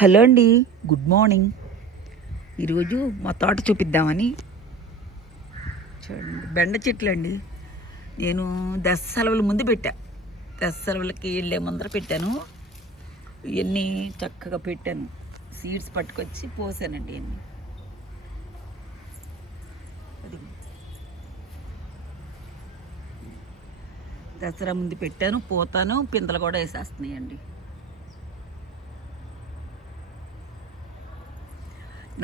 Hello అండి, good morning. ఈరోజు మా తోట చూపిద్దామని. చూడండి, బెండ చెట్లు అండి. నేను దస సెలవుల ముందు పెట్టా. దస సెలవులకి వెళ్ళే ముందర పెట్టాను. ఇవన్నీ చక్కగా పెట్టాను. సీడ్స్ పట్టుకొచ్చి పోసానండి ఇవన్నీ. అది దసరా ముందు పెట్టాను, పోతాను, పిందలు కూడా వేసేస్తున్నాయండి.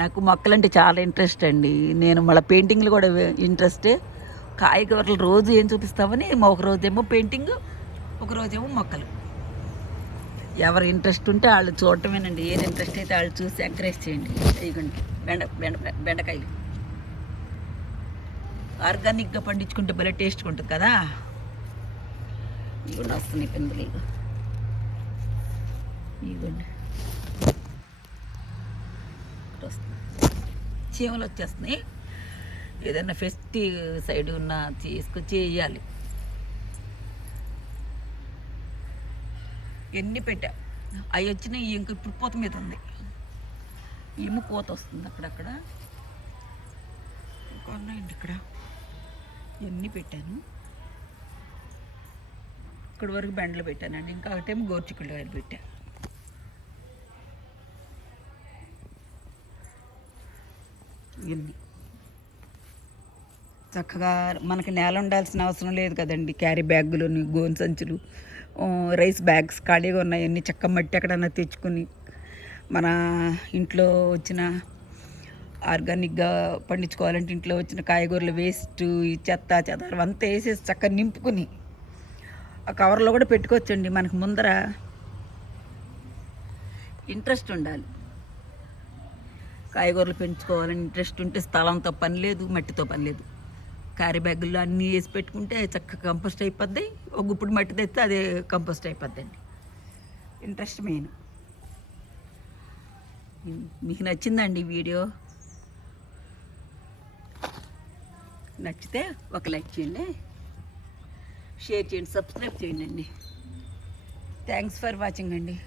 నాకు మొక్కలంటే చాలా ఇంట్రెస్ట్ అండి. నేను మళ్ళీ పెయింటింగ్లు కూడా ఇంట్రెస్టే. కాయగూరలు రోజు ఏం చూపిస్తామని ఒక రోజేమో పెయింటింగ్, ఒక రోజేమో మొక్కలు. ఎవరు ఇంట్రెస్ట్ ఉంటే వాళ్ళు చూడటమేనండి. ఏది ఇంట్రెస్ట్ అయితే వాళ్ళు చూసి ఎంకరేజ్ చేయండి. ఇదిగోండి బెండకాయలు ఆర్గానిక్గా పండించుకుంటే భలే టేస్ట్గా ఉంటుంది కదా. ఇవన్నీ వస్తున్నాయి పిందలు. ఇవ్వండి, చీమలు వచ్చేస్తున్నాయి. ఏదైనా ఫెస్టివ్ సైడ్ ఉన్న తీసుకొచ్చి వేయాలి. ఎన్ని పెట్టా అవి వచ్చినాయి. ఇంక ఇప్పుడు పూత మీద ఉంది. ఏమో పూత వస్తుంది అక్కడక్కడ. ఇంకా ఉన్నాయండి ఇక్కడ. ఎన్ని పెట్టాను. ఇక్కడి వరకు బెండలు పెట్టానండి. ఇంకా ఒకటేమో గోర్చిక్కుళ్ళు పెట్టాను. ఇవన్నీ చక్కగా మనకి నేల ఉండాల్సిన అవసరం లేదు కదండి. క్యారీ బ్యాగులు, గోను సంచులు, రైస్ బ్యాగ్స్ ఖాళీగా ఉన్నాయన్నీ చక్క మట్టి ఎక్కడన్నా తెచ్చుకుని మన ఇంట్లో వచ్చిన ఆర్గానిక్గా పండించుకోవాలంటే ఇంట్లో వచ్చిన కాయగూరలు వేస్ట్, ఈ చెత్త చెదారం అంతా వేసేసి చక్కగా నింపుకుని ఆ కవర్లో కూడా పెట్టుకోవచ్చండి. మనకు ముందర ఇంట్రెస్ట్ ఉండాలి. కాయగూరలు పెంచుకోవాలని ఇంట్రెస్ట్ ఉంటే స్థలంతో పని లేదు, మట్టితో పని లేదు. క్యారీ బ్యాగుల్లో అన్నీ వేసి పెట్టుకుంటే చక్కగా కంపోస్ట్ అయిపోద్ది. ఒక గుప్పుడు మట్టి తెస్తే అదే కంపోస్ట్ అయిపోద్దండి. Interest main. మీకు నచ్చిందండి వీడియో? నచ్చితే ఒక లైక్ చేయండి, షేర్ చేయండి, సబ్స్క్రైబ్ చేయండి అండి. థ్యాంక్స్ ఫర్ వాచింగ్ అండి.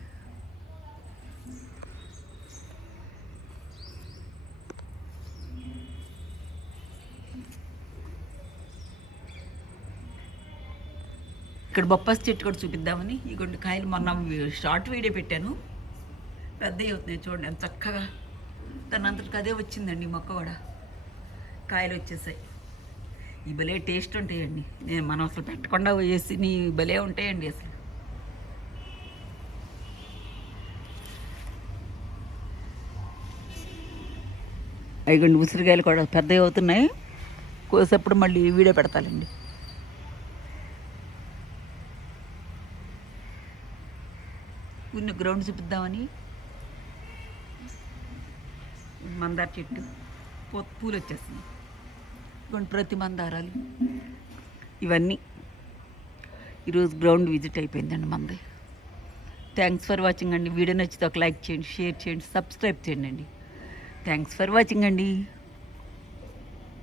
ఇక్కడ బొప్పాసి చెట్టు కూడా చూపిద్దామని. ఈ కొన్ని కాయలు మొన్న షార్ట్ వీడియో పెట్టాను. పెద్దవి అవుతున్నాయి చూడండి ఎంత చక్కగా. తనంతటికి అదే వచ్చిందండి మొక్క కూడా. కాయలు వచ్చేసాయి. ఈ భలే టేస్ట్ ఉంటాయండి. మనం అసలు పెట్టకుండా వేసి భలే ఉంటాయండి అసలు. అవి ఉసిరికాయలు కూడా పెద్దవి అవుతున్నాయి. కోసేప్పుడు మళ్ళీ వీడియో పెడతానండి. ఉన్న గ్రౌండ్ చూపిద్దామని. మందార చెట్టు పూలు వచ్చేస్తుంది. కొన్ని ప్రతి మందారాలు ఇవన్నీ. ఈరోజు గ్రౌండ్ విజిట్ అయిపోయిందండి మంది. థ్యాంక్స్ ఫర్ వాచింగ్ అండి. వీడియో నచ్చితే ఒక లైక్ చేయండి, షేర్ చేయండి, సబ్స్క్రైబ్ చేయండి అండి. థ్యాంక్స్ ఫర్ వాచింగ్ అండి.